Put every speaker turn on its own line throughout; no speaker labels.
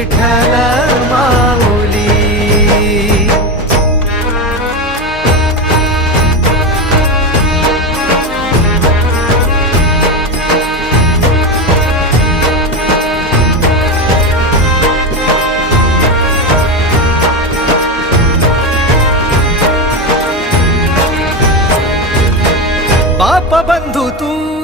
विठ्ठल माऊली बाप बंधू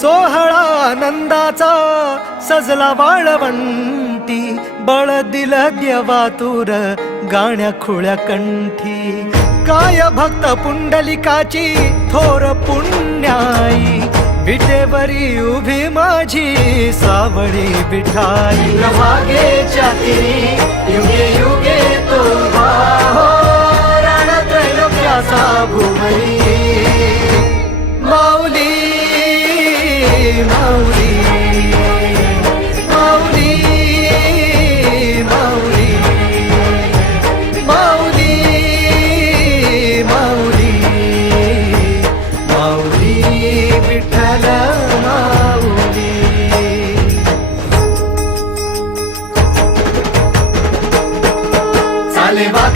सोहळा आनंदाचा सजला वाळवंटी बळ दिल देवातूर गाण्या खुळ्या कंठी. काय भक्त पुंडलिकाची थोर पुण्याई. विटेवरी उभी माझी सावळी बिठाई मागेच्या तिरी युगे युगे तो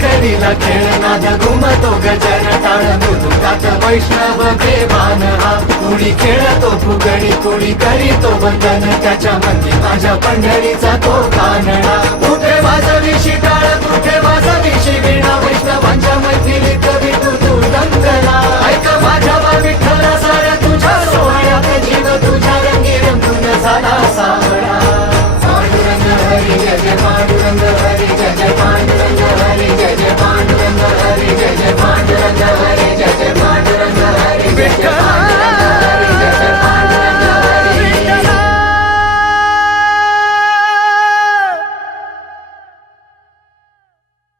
चाले वाकडीला खेळ नाद घुमतो गजर टाळ मृदुकात वैष्णव देवान हा. कुणी खेळतो फुगडी कुणी करीतो वंदन त्याच्या मध्ये माझ्या पंढरीचा तो कानडा